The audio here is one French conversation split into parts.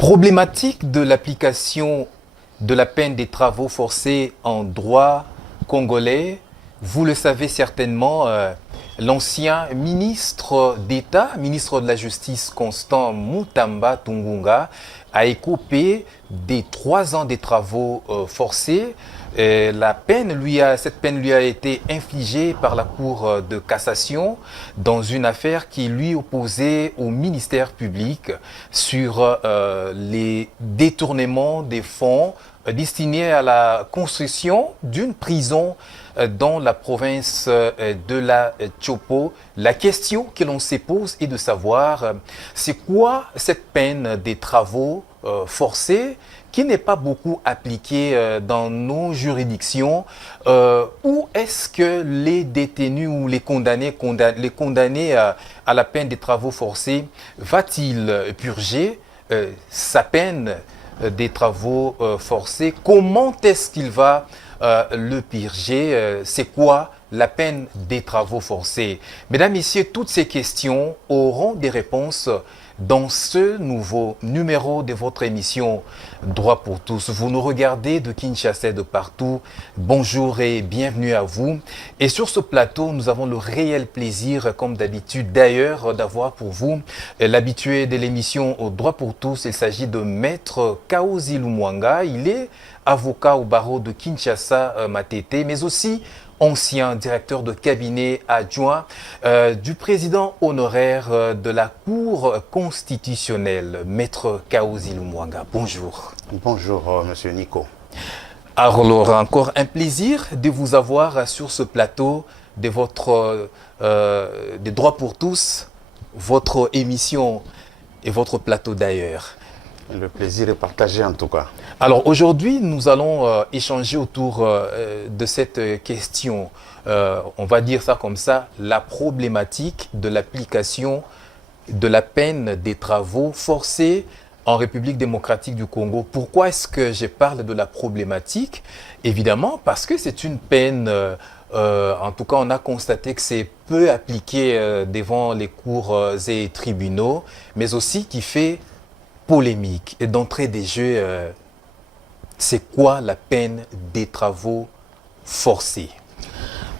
Problématique de l'application de la peine des travaux forcés en droit congolais. Vous le savez certainement, l'ancien ministre d'État, ministre de la Justice Constant Mutamba Tungunga, a écopé des 3 ans des travaux forcés. Cette peine lui a été infligée par la Cour de cassation dans une affaire qui lui opposait au ministère public sur les détournements des fonds destinés à la construction d'une prison dans la province de la Chopo. La question que l'on se pose est de savoir c'est quoi cette peine des travaux forcés qui n'est pas beaucoup appliquée dans nos juridictions. Où est-ce que les détenus ou les condamnés à la peine des travaux forcés va-t-il purger sa peine des travaux forcés? Comment est-ce qu'il va le purger? C'est quoi la peine des travaux forcés? Mesdames, Messieurs, toutes ces questions auront des réponses dans ce nouveau numéro de votre émission Droit pour tous. Vous nous regardez de Kinshasa et de partout. Bonjour et bienvenue à vous. Et sur ce plateau, nous avons le réel plaisir, comme d'habitude d'ailleurs, d'avoir pour vous l'habitué de l'émission Droit pour tous. Il s'agit de Maître Kaozi Lumwanga. Il est avocat au barreau de Kinshasa Matete, mais aussi ancien directeur de cabinet adjoint du président honoraire de la Cour constitutionnelle, Maître Kaozi Lumwanga. Bonjour. Bonjour, Monsieur Nico. Alors, encore un plaisir de vous avoir sur ce plateau de votre des Droits pour tous, votre émission et votre plateau d'ailleurs. Le plaisir est partagé en tout cas. Alors aujourd'hui, nous allons échanger autour de cette question, on va dire ça comme ça, la problématique de l'application de la peine des travaux forcés en République démocratique du Congo. Pourquoi est-ce que je parle de la problématique? Évidemment parce que c'est une peine, en tout cas on a constaté que c'est peu appliqué devant les cours et tribunaux, mais aussi qui fait polémique. Et d'entrée des jeux, c'est quoi la peine des travaux forcés?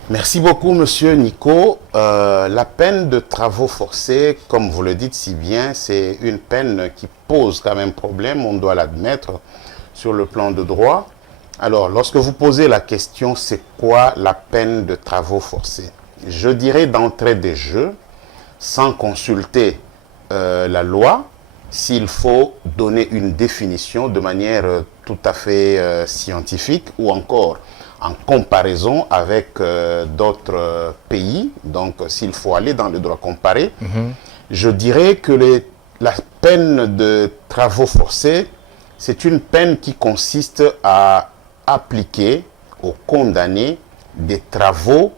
Merci beaucoup, Monsieur Nico. La peine de travaux forcés, comme vous le dites si bien, c'est une peine qui pose quand même problème, on doit l'admettre, sur le plan de droit. Alors, lorsque vous posez la question, c'est quoi la peine de travaux forcés? Je dirais d'entrée des jeux, sans consulter la loi, s'il faut donner une définition de manière tout à fait scientifique ou encore en comparaison avec d'autres pays, donc s'il faut aller dans le droit comparé, je dirais que la peine de travaux forcés, c'est une peine qui consiste à appliquer aux condamnés des travaux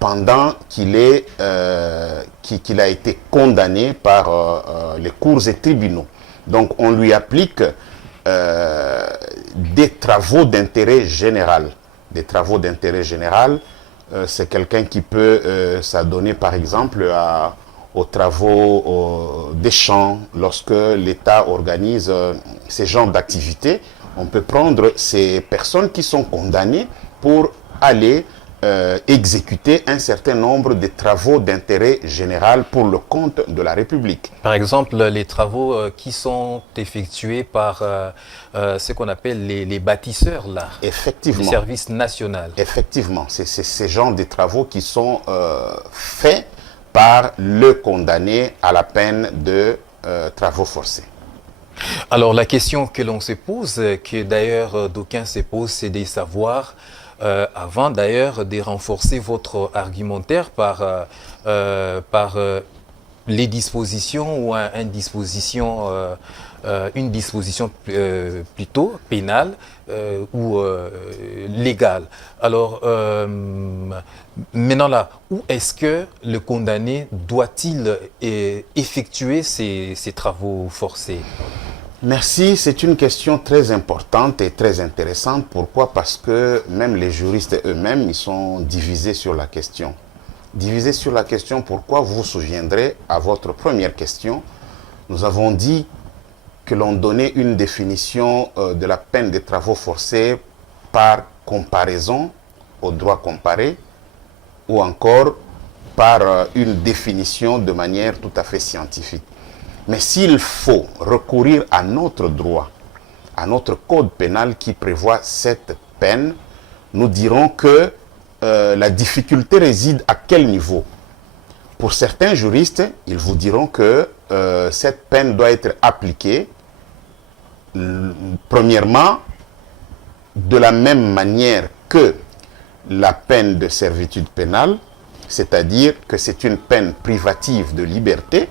pendant qu'il a été condamné par les cours et tribunaux. Donc on lui applique des travaux d'intérêt général. Des travaux d'intérêt général, c'est quelqu'un qui peut s'adonner par exemple aux travaux des champs. Lorsque l'État organise ces genres d'activités, on peut prendre ces personnes qui sont condamnées pour aller exécuter un certain nombre de travaux d'intérêt général pour le compte de la République. Par exemple, les travaux qui sont effectués par ce qu'on appelle les bâtisseurs, là, effectivement, du service national. Effectivement, c'est ces genres de travaux qui sont faits par le condamné à la peine de travaux forcés. Alors, la question que l'on se pose, que d'ailleurs d'aucuns se posent, c'est de savoir, avant d'ailleurs de renforcer votre argumentaire par les dispositions ou une disposition plutôt pénale ou légale. Alors, maintenant là, où est-ce que le condamné doit-il effectuer ces travaux forcés? Merci, c'est une question très importante et très intéressante. Pourquoi? Parce que même les juristes eux-mêmes, ils sont divisés sur la question. Divisés sur la question, pourquoi? Vous vous souviendrez, à votre première question, nous avons dit que l'on donnait une définition de la peine des travaux forcés par comparaison au droit comparé ou encore par une définition de manière tout à fait scientifique. Mais s'il faut recourir à notre droit, à notre code pénal qui prévoit cette peine, nous dirons que la difficulté réside à quel niveau? Pour certains juristes, ils vous diront que cette peine doit être appliquée, premièrement, de la même manière que la peine de servitude pénale, c'est-à-dire que c'est une peine privative de liberté,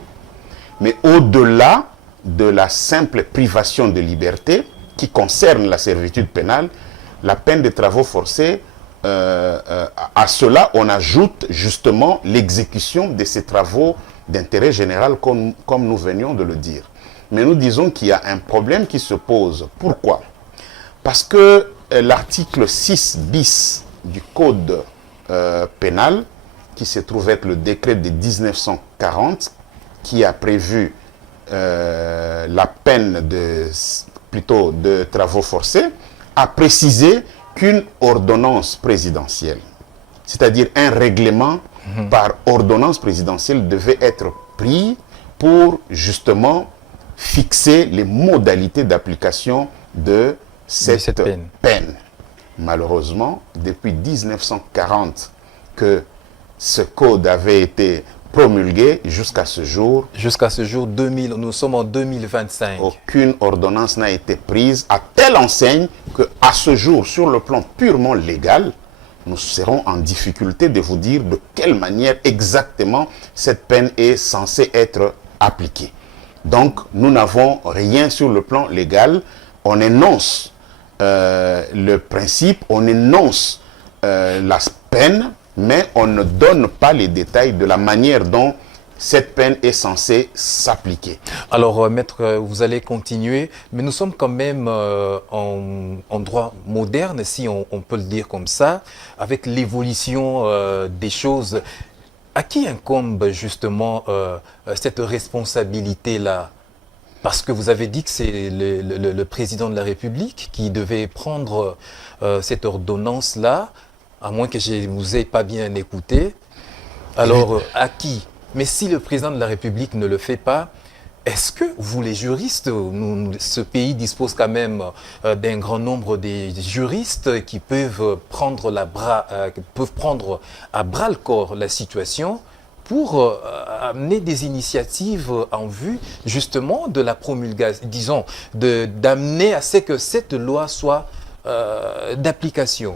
mais au-delà de la simple privation de liberté qui concerne la servitude pénale, la peine de travaux forcés, à cela on ajoute justement l'exécution de ces travaux d'intérêt général comme nous venions de le dire. Mais nous disons qu'il y a un problème qui se pose. Pourquoi? Parce que l'article 6 bis du code pénal, qui se trouve être le décret de 1940, qui a prévu la peine de travaux forcés, a précisé qu'une ordonnance présidentielle, c'est-à-dire un règlement par ordonnance présidentielle, devait être pris pour justement fixer les modalités d'application de cette peine. Malheureusement, depuis 1940 que ce code avait été promulgué jusqu'à ce jour. Jusqu'à ce jour, nous sommes en 2025. Aucune ordonnance n'a été prise à telle enseigne qu'à ce jour, sur le plan purement légal, nous serons en difficulté de vous dire de quelle manière exactement cette peine est censée être appliquée. Donc, nous n'avons rien sur le plan légal. On énonce le principe, on énonce la peine, mais on ne donne pas les détails de la manière dont cette peine est censée s'appliquer. Alors, maître, vous allez continuer, mais nous sommes quand même en droit moderne, si on peut le dire comme ça, avec l'évolution des choses. À qui incombe justement cette responsabilité-là? Parce que vous avez dit que c'est le président de la République qui devait prendre cette ordonnance-là, à moins que je ne vous ai pas bien écouté. Alors, à qui? Mais si le président de la République ne le fait pas, est-ce que vous, les juristes, ce pays dispose quand même d'un grand nombre de juristes qui peuvent prendre à bras le corps la situation pour amener des initiatives en vue justement de la promulgation, disons, d'amener à ce que cette loi soit d'application?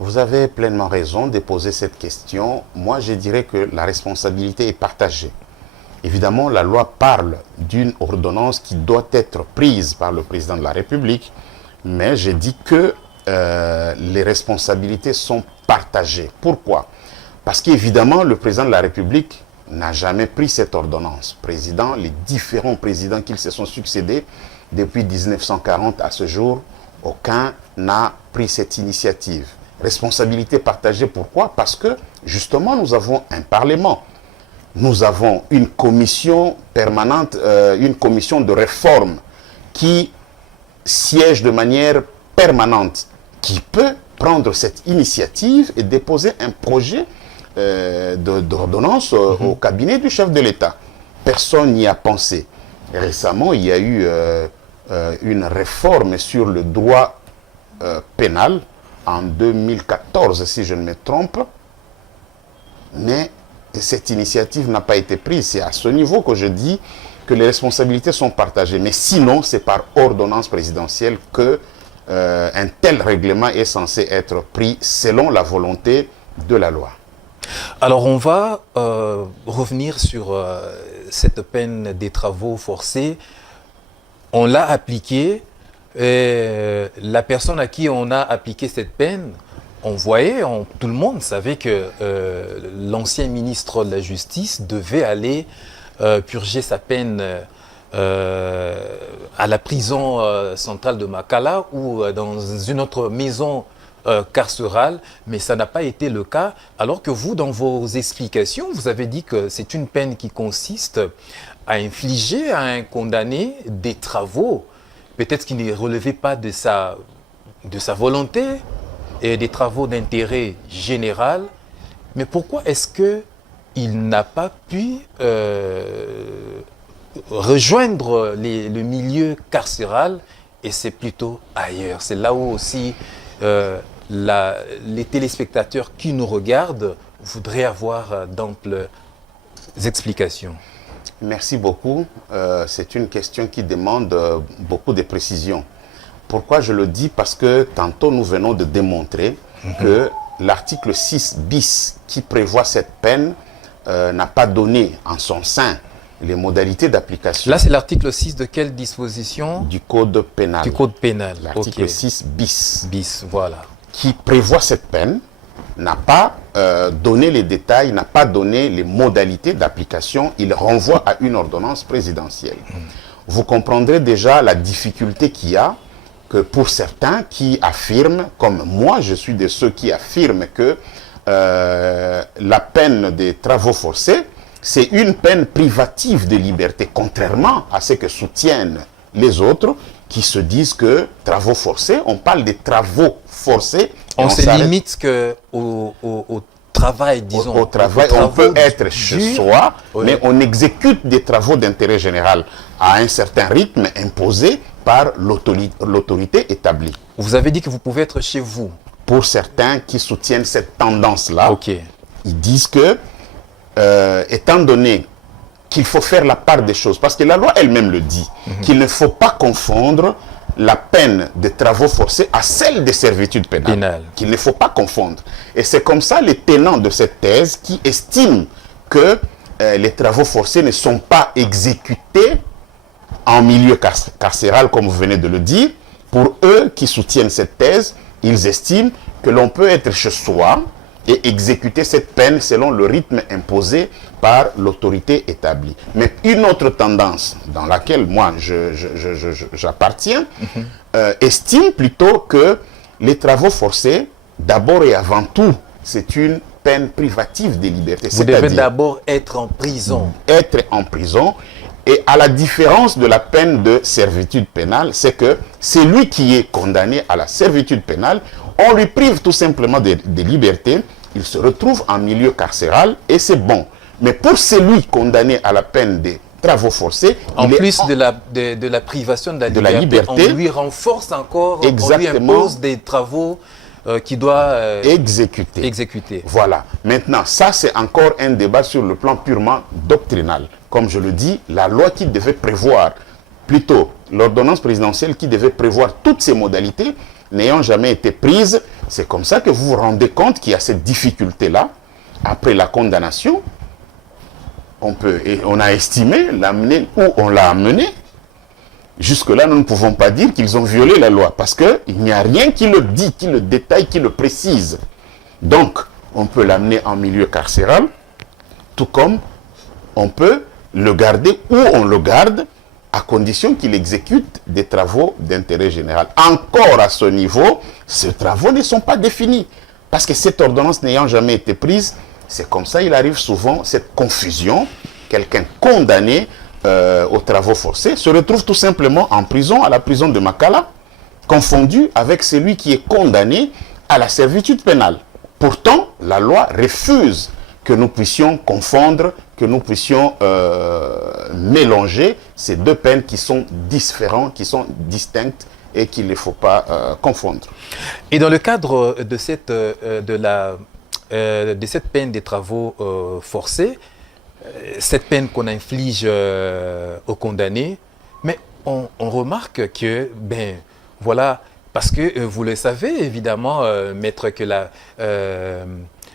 Vous avez pleinement raison de poser cette question. Moi, je dirais que la responsabilité est partagée. Évidemment, la loi parle d'une ordonnance qui doit être prise par le président de la République, mais je dis que les responsabilités sont partagées. Pourquoi? Parce qu'évidemment, le président de la République n'a jamais pris cette ordonnance. Les différents présidents qui se sont succédés depuis 1940 à ce jour, aucun n'a pris cette initiative. Responsabilité partagée, pourquoi? Parce que justement, nous avons un Parlement. Nous avons une commission permanente, une commission de réforme qui siège de manière permanente, qui peut prendre cette initiative et déposer un projet d'ordonnance au cabinet du chef de l'État. Personne n'y a pensé. Récemment, il y a eu une réforme sur le droit pénal en 2014, si je ne me trompe, mais cette initiative n'a pas été prise. C'est à ce niveau que je dis que les responsabilités sont partagées. Mais sinon, c'est par ordonnance présidentielle que un tel règlement est censé être pris selon la volonté de la loi. Alors, on va revenir sur cette peine des travaux forcés. On l'a appliquée. La personne à qui on a appliqué cette peine, tout le monde savait que l'ancien ministre de la Justice devait aller purger sa peine à la prison centrale de Makala ou dans une autre maison carcérale, mais ça n'a pas été le cas, alors que vous, dans vos explications, vous avez dit que c'est une peine qui consiste à infliger à un condamné des travaux, peut-être qui ne relevaient pas de sa volonté, et des travaux d'intérêt général. Mais pourquoi est-ce qu'il n'a pas pu rejoindre le milieu carcéral, et c'est plutôt ailleurs? C'est là où aussi les téléspectateurs qui nous regardent voudraient avoir d'amples explications. Merci beaucoup. C'est une question qui demande beaucoup de précisions. Pourquoi je le dis? Parce que tantôt nous venons de démontrer que l'article 6 bis qui prévoit cette peine n'a pas donné en son sein les modalités d'application. Là, c'est l'article 6 de quelle disposition? Du code pénal. Du code pénal. L'article 6 bis. Bis, voilà. Qui prévoit cette peine n'a pas donné les détails, n'a pas donné les modalités d'application. Il renvoie à une ordonnance présidentielle. Vous comprendrez déjà la difficulté qu'il y a, que pour certains qui affirment, comme moi, je suis de ceux qui affirment que la peine des travaux forcés, c'est une peine privative de liberté, contrairement à ce que soutiennent les autres qui se disent que travaux forcés, on parle des travaux forcés. On se limite au travail, disons. Au travail, on peut être chez soi, oui, mais on exécute des travaux d'intérêt général à un certain rythme imposé par l'autorité établie. Vous avez dit que vous pouvez être chez vous. Pour certains qui soutiennent cette tendance-là, ils disent que, étant donné qu'il faut faire la part des choses, parce que la loi elle-même le dit, qu'il ne faut pas confondre la peine de travaux forcés à celle de servitude pénale. Qu'il ne faut pas confondre. Et c'est comme ça les tenants de cette thèse qui estiment que les travaux forcés ne sont pas exécutés en milieu carcéral, comme vous venez de le dire. Pour eux qui soutiennent cette thèse, ils estiment que l'on peut être chez soi et exécuter cette peine selon le rythme imposé par l'autorité établie. Mais une autre tendance dans laquelle moi j'appartiens estime plutôt que les travaux forcés, d'abord et avant tout, c'est une peine privative des libertés. Vous devez d'abord être en prison. Être en prison. Et à la différence de la peine de servitude pénale, c'est que celui qui est condamné à la servitude pénale, on lui prive tout simplement de liberté, il se retrouve en milieu carcéral et c'est bon. Mais pour celui condamné à la peine des travaux forcés, en plus de la privation de la liberté, on lui renforce encore, on lui impose des travaux qu'il doit exécuter. Voilà. Maintenant, ça c'est encore un débat sur le plan purement doctrinal. Comme je le dis, la loi qui devait prévoir, plutôt l'ordonnance présidentielle qui devait prévoir toutes ces modalités, n'ayant jamais été prise, c'est comme ça que vous vous rendez compte qu'il y a cette difficulté-là. Après la condamnation, on a estimé l'amener où on l'a amené. Jusque-là, nous ne pouvons pas dire qu'ils ont violé la loi, parce qu'il n'y a rien qui le dit, qui le détaille, qui le précise. Donc, on peut l'amener en milieu carcéral, tout comme on peut le garder où on le garde, à condition qu'il exécute des travaux d'intérêt général. Encore à ce niveau, ces travaux ne sont pas définis. Parce que cette ordonnance n'ayant jamais été prise, c'est comme ça il arrive souvent cette confusion. Quelqu'un condamné aux travaux forcés se retrouve tout simplement en prison, à la prison de Makala, confondu avec celui qui est condamné à la servitude pénale. Pourtant, la loi refuse que nous puissions confondre, que nous puissions mélanger ces deux peines qui sont différentes, qui sont distinctes et qu'il ne faut pas confondre. Et dans le cadre de cette peine des travaux forcés, cette peine qu'on inflige aux condamnés, mais on remarque que, voilà, parce que vous le savez évidemment, maître, que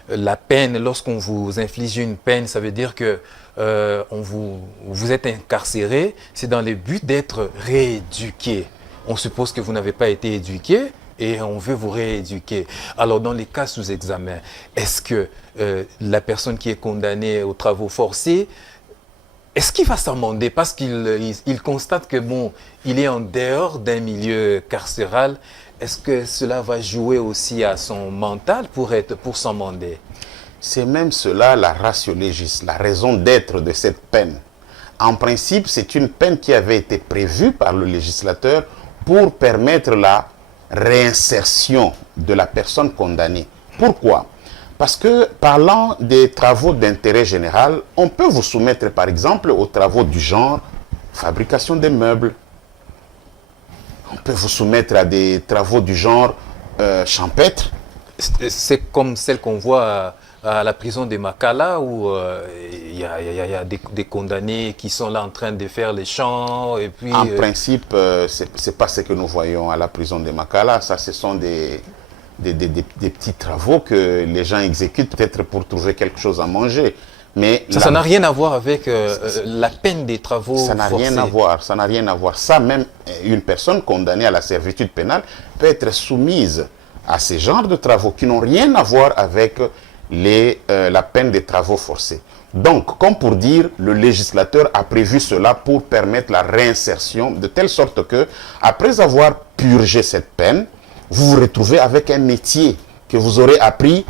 la peine, lorsqu'on vous inflige une peine, ça veut dire que vous êtes incarcéré, c'est dans le but d'être rééduqué. On suppose que vous n'avez pas été éduqué et on veut vous rééduquer. Alors, dans les cas sous examen, est-ce que la personne qui est condamnée aux travaux forcés, est-ce qu'il va s'amender parce qu'il constate que, bon, il est en dehors d'un milieu carcéral est-ce que cela va jouer aussi à son mental pour s'amender? C'est même cela la ratio legis, la raison d'être de cette peine. En principe, c'est une peine qui avait été prévue par le législateur pour permettre la réinsertion de la personne condamnée. Pourquoi? Parce que parlant des travaux d'intérêt général, on peut vous soumettre par exemple aux travaux du genre fabrication des meubles. On peut vous soumettre à des travaux du genre champêtre. C'est comme celle qu'on voit à la prison de Makala où il y a des condamnés qui sont là en train de faire les champs. Et puis, en principe, c'est pas ce que nous voyons à la prison de Makala. Ça, ce sont des petits travaux que les gens exécutent peut-être pour trouver quelque chose à manger. Mais ça n'a rien à voir avec la peine des travaux forcés. Ça n'a rien à voir, ça n'a rien à voir. Ça, même une personne condamnée à la servitude pénale peut être soumise à ces genres de travaux qui n'ont rien à voir avec la peine des travaux forcés. Donc, comme pour dire, le législateur a prévu cela pour permettre la réinsertion, de telle sorte que, après avoir purgé cette peine, vous vous retrouvez avec un métier que vous aurez appris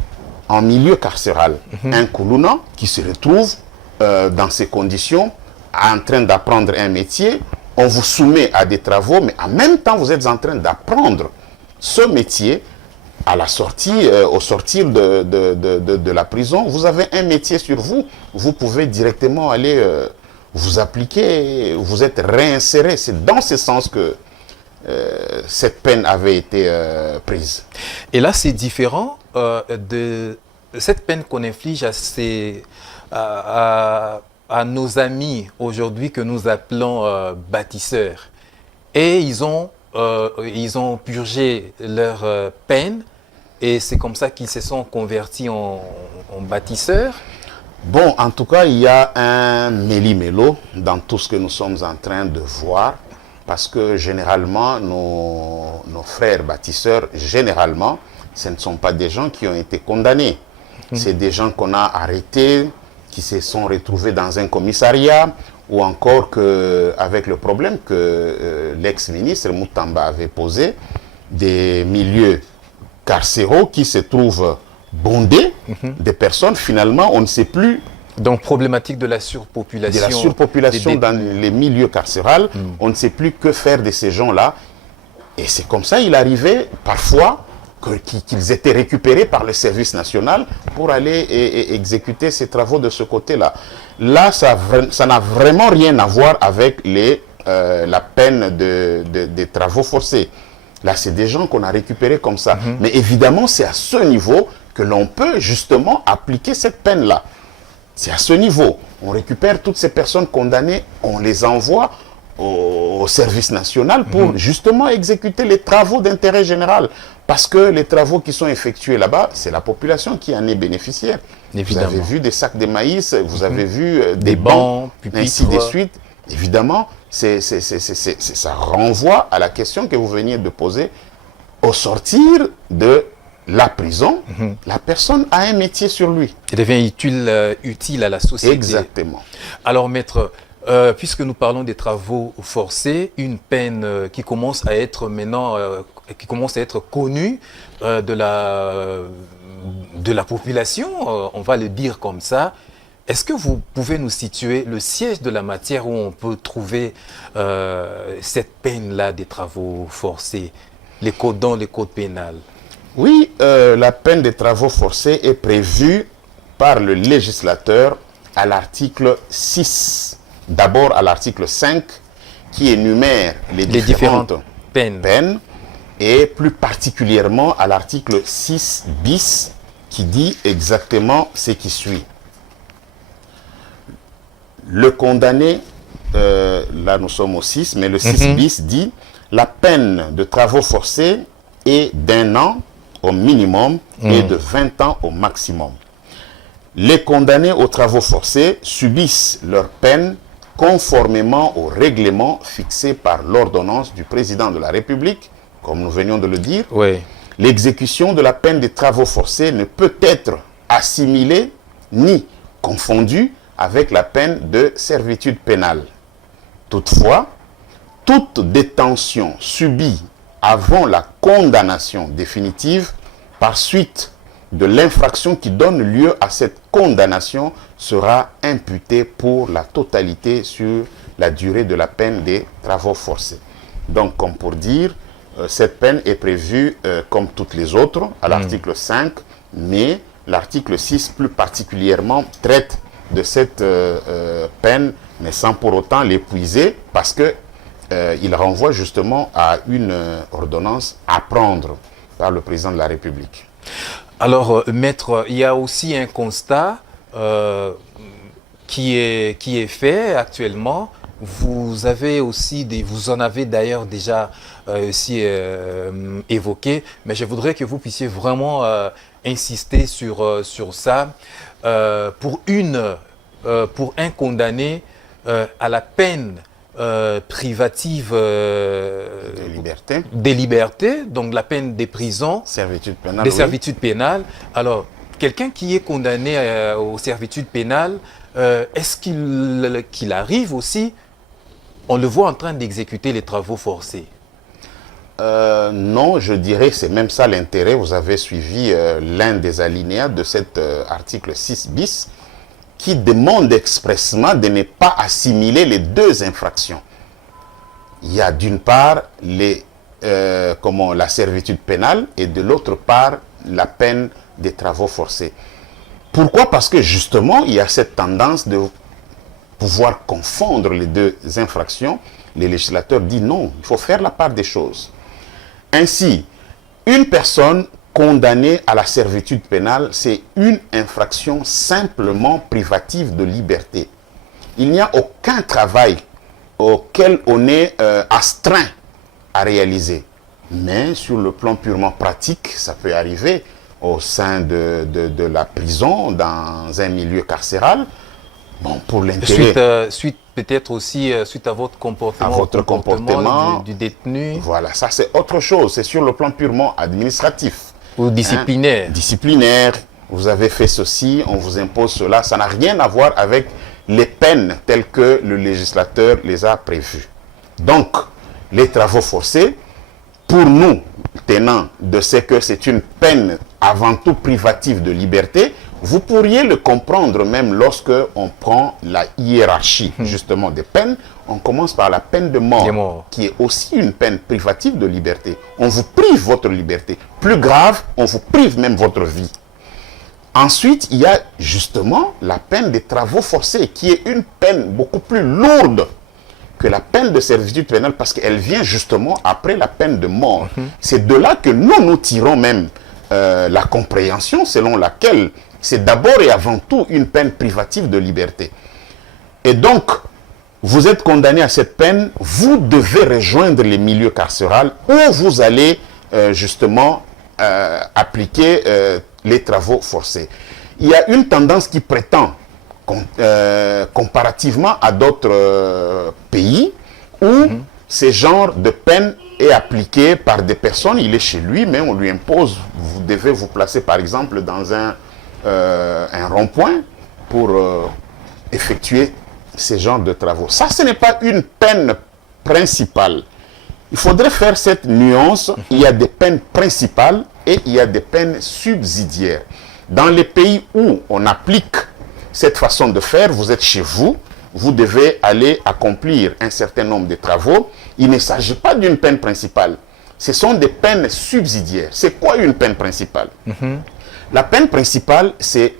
en milieu carcéral. Un Koulouna qui se retrouve dans ces conditions, en train d'apprendre un métier, on vous soumet à des travaux, mais en même temps, vous êtes en train d'apprendre ce métier. À la sortie, au sortir de la prison, vous avez un métier sur vous. Vous pouvez directement aller vous appliquer, vous êtes réinséré. C'est dans ce sens que cette peine avait été prise. Et là, c'est différent de cette peine qu'on inflige à nos amis aujourd'hui que nous appelons bâtisseurs. Et ils ont purgé leur peine et c'est comme ça qu'ils se sont convertis en bâtisseurs. Bon, en tout cas, il y a un méli-mélo dans tout ce que nous sommes en train de voir. Parce que généralement, nos frères bâtisseurs, généralement, ce ne sont pas des gens qui ont été condamnés. C'est des gens qu'on a arrêtés, qui se sont retrouvés dans un commissariat, ou encore avec le problème que l'ex-ministre Moutamba avait posé, des milieux carcéraux qui se trouvent bondés, des personnes, finalement, on ne sait plus. Donc, problématique de la surpopulation. De la surpopulation dans les milieux carcéraux. On ne sait plus que faire de ces gens-là. Et c'est comme ça, il arrivait parfois qu'ils étaient récupérés par le service national pour aller exécuter ces travaux de ce côté-là. Là, ça n'a vraiment rien à voir avec la peine des travaux forcés. Là, c'est des gens qu'on a récupérés comme ça. Mais évidemment, c'est à ce niveau que l'on peut justement appliquer cette peine-là. C'est à ce niveau. On récupère toutes ces personnes condamnées, on les envoie au service national pour justement exécuter les travaux d'intérêt général. Parce que les travaux qui sont effectués là-bas, c'est la population qui en est bénéficiaire. Évidemment. Vous avez vu des sacs de maïs, vous avez vu des bancs, ainsi de suite. Évidemment, ça renvoie à la question que vous veniez de poser. Au sortir de la prison, la personne a un métier sur lui. Il devient utile à la société. Exactement. Alors, maître, puisque nous parlons des travaux forcés, une peine qui commence à être maintenant, qui commence à être connue de la population, on va le dire comme ça. Est-ce que vous pouvez nous situer le siège de la matière où on peut trouver cette peine-là des travaux forcés, dans les codes pénals? Oui, la peine des travaux forcés est prévue par le législateur à l'article 6. D'abord à l'article 5 qui énumère les différentes peines et plus particulièrement à l'article 6 bis qui dit exactement ce qui suit. Le condamné, là nous sommes au 6, mais le 6 bis dit la peine de travaux forcés est d'1 an au minimum et de 20 ans au maximum. Les condamnés aux travaux forcés subissent leur peine conformément au règlement fixé par l'ordonnance du président de la République, comme nous venions de le dire. Oui. L'exécution de la peine des travaux forcés ne peut être assimilée ni confondue avec la peine de servitude pénale. Toutefois, toute détention subie avant la condamnation définitive, par suite de l'infraction qui donne lieu à cette condamnation, sera imputée pour la totalité sur la durée de la peine des travaux forcés. Donc, comme pour dire, cette peine est prévue comme toutes les autres à l'article 5, mais l'article 6 plus particulièrement traite de cette peine, mais sans pour autant l'épuiser, parce que il renvoie justement à une ordonnance à prendre par le président de la République. Alors, maître, il y a aussi un constat qui est fait actuellement. Vous en avez d'ailleurs déjà aussi évoqué, mais je voudrais que vous puissiez vraiment insister sur ça. Pour un condamné à la peine privative des libertés, donc la peine des prisons, servitudes pénales. Alors, quelqu'un qui est condamné aux servitudes pénales, est-ce qu'il arrive aussi, on le voit en train d'exécuter les travaux forcés? Non, je dirais que c'est même ça l'intérêt. Vous avez suivi l'un des alinéas de cet article 6 bis, qui demande expressément de ne pas assimiler les deux infractions. Il y a d'une part la servitude pénale et de l'autre part la peine des travaux forcés. Pourquoi? Parce que justement, il y a cette tendance de pouvoir confondre les deux infractions. Les législateurs disent non, il faut faire la part des choses. Ainsi, une personne condamné à la servitude pénale, c'est une infraction simplement privative de liberté. Il n'y a aucun travail auquel on est astreint à réaliser. Mais sur le plan purement pratique, ça peut arriver au sein de la prison, dans un milieu carcéral. Bon, pour l'intérêt... Suite peut-être aussi, suite à votre comportement, à votre comportement du détenu. Voilà, ça c'est autre chose. C'est sur le plan purement administratif. Ou disciplinaire. Disciplinaire, vous avez fait ceci, on vous impose cela. Ça n'a rien à voir avec les peines telles que le législateur les a prévues. Donc, les travaux forcés, pour nous, tenant de ce que c'est une peine avant tout privative de liberté, vous pourriez le comprendre même lorsque on prend la hiérarchie justement des peines. On commence par la peine de mort, qui est aussi une peine privative de liberté. On vous prive votre liberté. Plus grave, on vous prive même votre vie. Ensuite, il y a justement la peine des travaux forcés, qui est une peine beaucoup plus lourde que la peine de servitude pénale, parce qu'elle vient justement après la peine de mort. C'est de là que nous tirons même la compréhension selon laquelle c'est d'abord et avant tout une peine privative de liberté. Et donc, vous êtes condamné à cette peine, vous devez rejoindre les milieux carcérales où vous allez justement appliquer les travaux forcés. Il y a une tendance qui prétend, comparativement à d'autres pays, où ce genre de peine est appliqué par des personnes, il est chez lui, mais on lui impose, vous devez vous placer par exemple dans un rond-point pour effectuer ces genres de travaux. Ça, ce n'est pas une peine principale. Il faudrait faire cette nuance. Il y a des peines principales et il y a des peines subsidiaires. Dans les pays où on applique cette façon de faire, vous êtes chez vous, vous devez aller accomplir un certain nombre de travaux. Il ne s'agit pas d'une peine principale. Ce sont des peines subsidiaires. C'est quoi une peine principale? La peine principale, c'est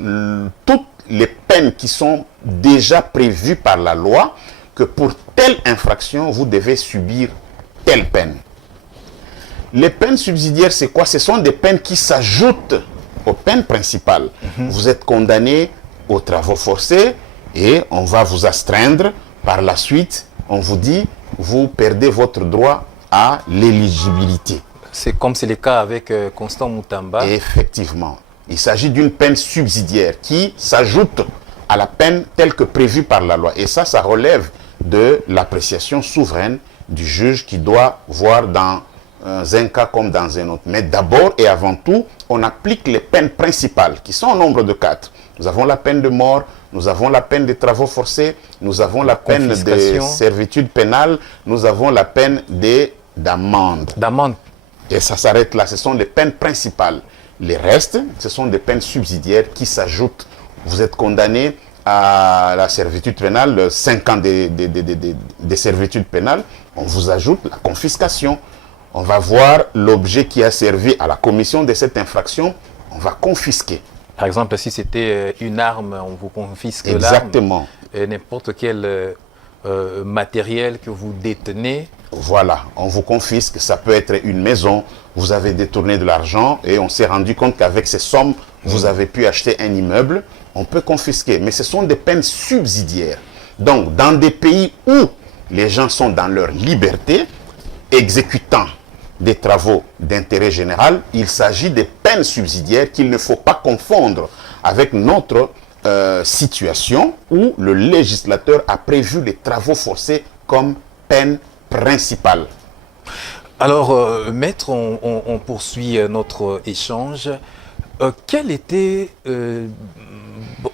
toutes les peines qui sont déjà prévues par la loi, que pour telle infraction, vous devez subir telle peine. Les peines subsidiaires, c'est quoi? Ce sont des peines qui s'ajoutent aux peines principales. Vous êtes condamné aux travaux forcés et on va vous astreindre. Par la suite, on vous dit, vous perdez votre droit à l'éligibilité. C'est comme c'est le cas avec Constant Moutamba. Effectivement. Il s'agit d'une peine subsidiaire qui s'ajoute à la peine telle que prévue par la loi. Et ça relève de l'appréciation souveraine du juge qui doit voir dans un cas comme dans un autre. Mais d'abord et avant tout, on applique les peines principales, qui sont au nombre de 4. Nous avons la peine de mort, nous avons la peine des travaux forcés, nous avons la peine de servitude pénale, nous avons la peine d'amende. D'amende Et ça s'arrête là. Ce sont les peines principales. Les restes, ce sont des peines subsidiaires qui s'ajoutent. Vous êtes condamné à la servitude pénale, 5 ans de servitude pénale, on vous ajoute la confiscation. On va voir l'objet qui a servi à la commission de cette infraction, on va confisquer. Par exemple, si c'était une arme, on vous confisque l'arme. Exactement. N'importe quel matériel que vous détenez. Voilà, on vous confisque. Ça peut être une maison, vous avez détourné de l'argent et on s'est rendu compte qu'avec ces sommes, vous avez pu acheter un immeuble. On peut confisquer, mais ce sont des peines subsidiaires. Donc, dans des pays où les gens sont dans leur liberté, exécutant des travaux d'intérêt général, il s'agit des peines subsidiaires qu'il ne faut pas confondre avec notre situation où le législateur a prévu les travaux forcés comme peine principale. Alors, maître, on poursuit notre échange. Quel était,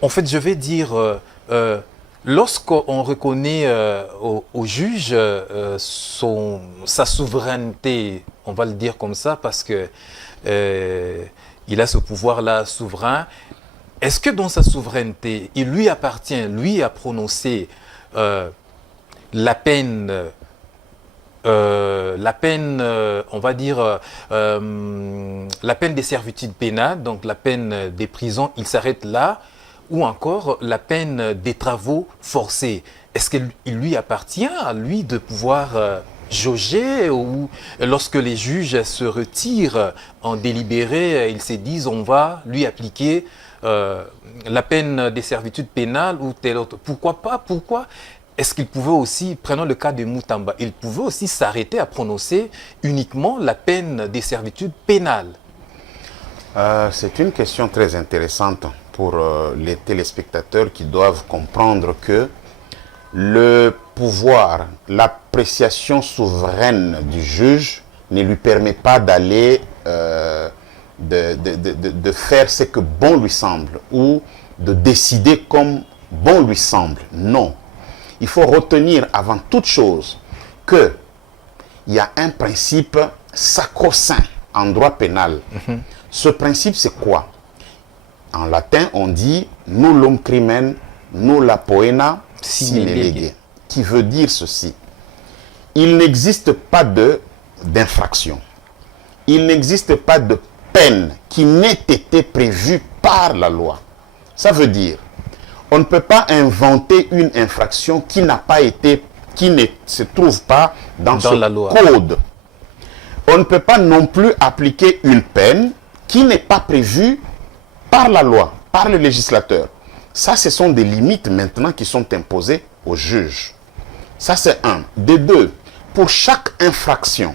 en fait, je vais dire, lorsqu'on reconnaît au juge sa souveraineté, on va le dire comme ça, parce que il a ce pouvoir-là souverain, est-ce que dans sa souveraineté, il lui appartient, lui, à prononcer la peine, on va dire, la peine des servitudes pénales, donc la peine des prisons, il s'arrête là, ou encore la peine des travaux forcés. Est-ce qu'il lui appartient à lui de pouvoir jauger, ou lorsque les juges se retirent en délibéré, ils se disent on va lui appliquer la peine des servitudes pénales ou telle autre. Pourquoi pas? Pourquoi est-ce qu'il pouvait aussi, prenons le cas de Moutamba, il pouvait aussi s'arrêter à prononcer uniquement la peine des servitudes pénales? C'est une question très intéressante pour les téléspectateurs qui doivent comprendre que le pouvoir, l'appréciation souveraine du juge ne lui permet pas d'aller de faire ce que bon lui semble ou de décider comme bon lui semble. Non. Il faut retenir avant toute chose qu'il y a un principe sacro-saint en droit pénal. Ce principe, c'est quoi? En latin, on dit « nullum crimen, nulla poena sine lege », qui veut dire ceci. Il n'existe pas d'infraction. Il n'existe pas de peine qui n'ait été prévue par la loi. Ça veut dire, on ne peut pas inventer une infraction qui n'a pas été, qui ne se trouve pas dans la loi. Code. On ne peut pas non plus appliquer une peine qui n'est pas prévue par la loi, par le législateur. Ça, ce sont des limites maintenant qui sont imposées aux juges. Ça, c'est un. De deux, pour chaque infraction,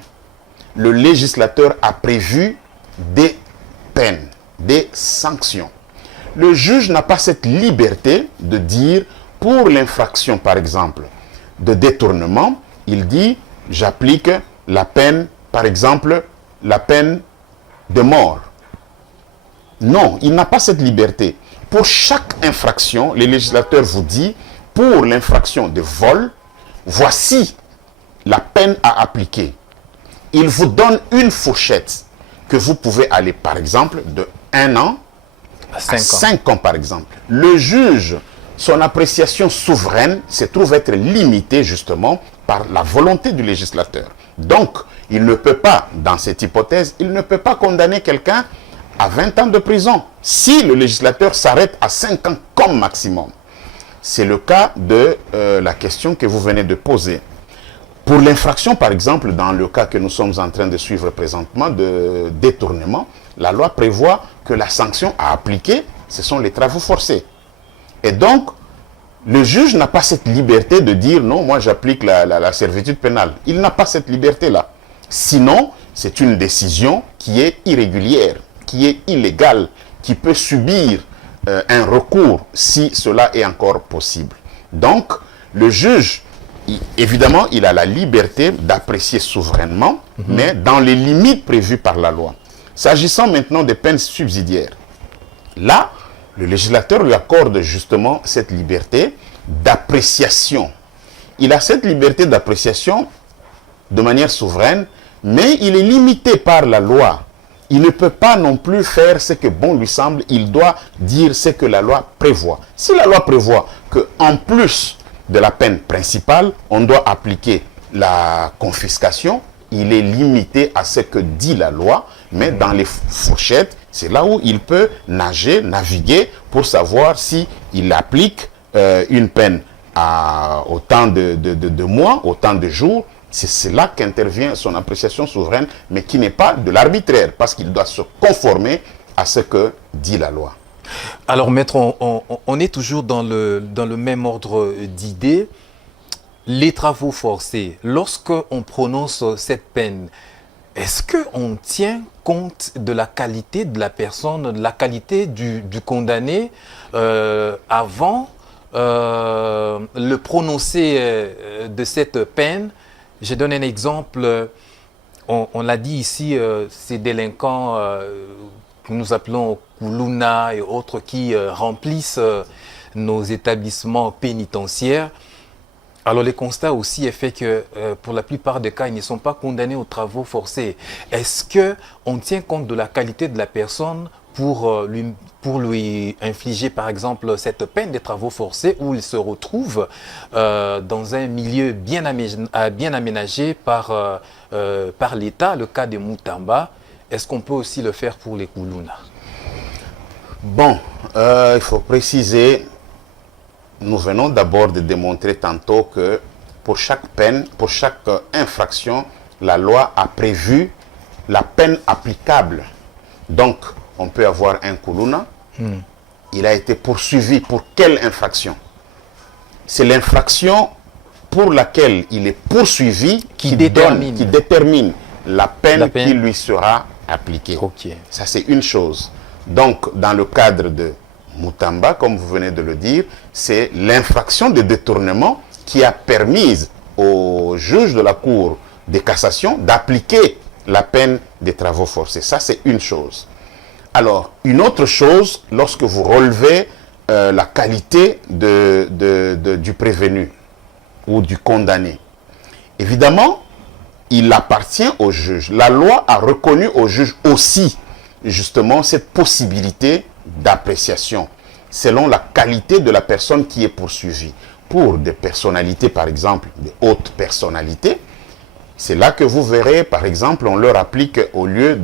le législateur a prévu des peines, des sanctions. Le juge n'a pas cette liberté de dire, pour l'infraction, par exemple, de détournement, il dit, j'applique la peine, par exemple, la peine de mort. Non, il n'a pas cette liberté. Pour chaque infraction, le législateur vous dit, pour l'infraction de vol, voici la peine à appliquer. Il vous donne une fourchette que vous pouvez aller, par exemple, de 1 an à 5 ans, par exemple. Le juge, son appréciation souveraine se trouve être limitée justement par la volonté du législateur. Donc, il ne peut pas, dans cette hypothèse, il ne peut pas condamner quelqu'un à 20 ans de prison si le législateur s'arrête à 5 ans comme maximum. C'est le cas de la question que vous venez de poser. Pour l'infraction, par exemple, dans le cas que nous sommes en train de suivre présentement de détournement, la loi prévoit que la sanction à appliquer, ce sont les travaux forcés. Et donc, le juge n'a pas cette liberté de dire non, moi j'applique la servitude pénale. Il n'a pas cette liberté-là. Sinon, c'est une décision qui est irrégulière, qui est illégale, qui peut subir un recours si cela est encore possible. Donc, le juge, évidemment, il a la liberté d'apprécier souverainement, mais dans les limites prévues par la loi. S'agissant maintenant des peines subsidiaires, là, le législateur lui accorde justement cette liberté d'appréciation. Il a cette liberté d'appréciation de manière souveraine mais il est limité par la loi. Il ne peut pas non plus faire ce que bon lui semble, il doit dire ce que la loi prévoit. Si la loi prévoit qu'en plus de la peine principale, on doit appliquer la confiscation, il est limité à ce que dit la loi, mais dans les fourchettes, c'est là où il peut nager, naviguer pour savoir si il applique une peine à autant de mois, autant de jours. C'est là qu'intervient son appréciation souveraine, mais qui n'est pas de l'arbitraire, parce qu'il doit se conformer à ce que dit la loi. Alors, maître, on est toujours dans le même ordre d'idées. Les travaux forcés, lorsqu'on prononce cette peine, est-ce qu'on tient compte de la qualité de la personne, de la qualité du condamné avant le prononcé de cette peine? Je donne un exemple. On l'a dit ici, ces délinquants que nous appelons Kuluna et autres qui remplissent nos établissements pénitentiaires. Alors, le constat aussi est fait que pour la plupart des cas, ils ne sont pas condamnés aux travaux forcés. Est-ce qu'on tient compte de la qualité de la personne pour lui infliger, par exemple, cette peine des travaux forcés où il se retrouve dans un milieu bien aménagé par l'État, le cas de Moutamba? Est-ce qu'on peut aussi le faire pour les Kuluna? Bon, il faut préciser, nous venons d'abord de démontrer tantôt que pour chaque peine, pour chaque infraction, la loi a prévu la peine applicable. Donc, on peut avoir un Kuluna, il a été poursuivi pour quelle infraction? C'est l'infraction pour laquelle il est poursuivi qui détermine la peine qui lui sera appliquée. Okay. Ça, c'est une chose. Donc, dans le cadre de Moutamba, comme vous venez de le dire, c'est l'infraction de détournement qui a permis au juge de la Cour de cassation d'appliquer la peine des travaux forcés. Ça, c'est une chose. Alors, une autre chose, lorsque vous relevez la qualité du prévenu ou du condamné, évidemment, il appartient au juge. La loi a reconnu au juge aussi, justement, cette possibilité d'appréciation selon la qualité de la personne qui est poursuivie. Pour des personnalités, par exemple, des hautes personnalités, c'est là que vous verrez, par exemple, on leur applique, au lieu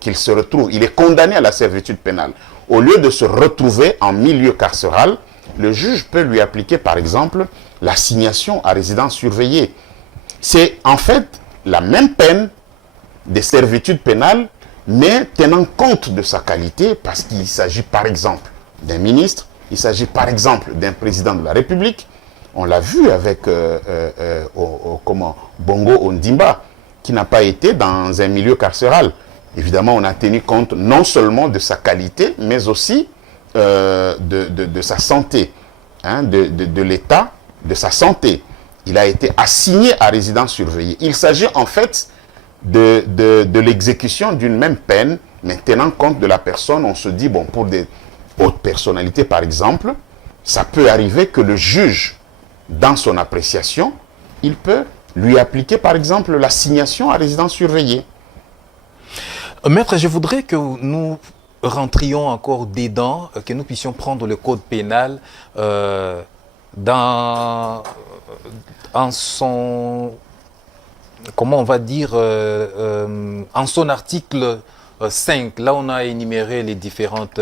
qu'il se retrouve, il est condamné à la servitude pénale. Au lieu de se retrouver en milieu carcéral, le juge peut lui appliquer, par exemple, l'assignation à résidence surveillée. C'est en fait la même peine de servitude pénale, mais tenant compte de sa qualité, parce qu'il s'agit, par exemple, d'un ministre, il s'agit, par exemple, d'un président de la République. On l'a vu avec Bongo Ondimba, qui n'a pas été dans un milieu carcéral. Évidemment, on a tenu compte non seulement de sa qualité, mais aussi de sa santé, hein, de l'état de sa santé. Il a été assigné à résidence surveillée. Il s'agit en fait de l'exécution d'une même peine, mais tenant compte de la personne. On se dit, bon, pour des hautes personnalités, par exemple, ça peut arriver que le juge, dans son appréciation, il peut lui appliquer, par exemple, l'assignation à résidence surveillée. Maître, je voudrais que nous rentrions encore dedans, que nous puissions prendre le code pénal en son, comment on va dire, en son article 5, là on a énuméré les différentes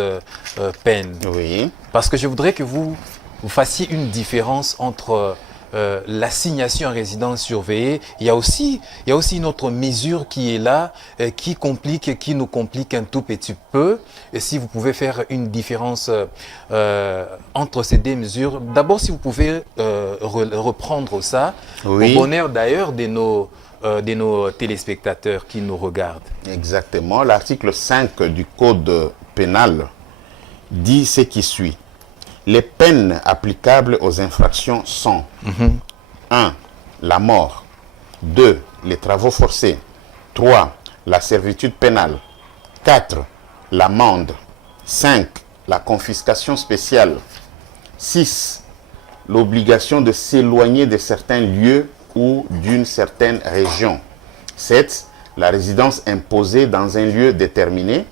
peines. Oui. Parce que je voudrais que vous fassiez une différence entre l'assignation à résidence surveillée. Il y a aussi une autre mesure qui est là, qui nous complique un tout petit peu. Et si vous pouvez faire une différence entre ces deux mesures. D'abord, si vous pouvez reprendre ça, oui, au bonheur d'ailleurs de nos téléspectateurs qui nous regardent. Exactement. L'article 5 du Code pénal dit ce qui suit. Les peines applicables aux infractions sont 1. La mort. 2. Les travaux forcés. 3. La servitude pénale. 4. L'amende. 5. La confiscation spéciale. 6. L'obligation de s'éloigner de certains lieux ou d'une certaine région. 7. La résidence imposée dans un lieu déterminé.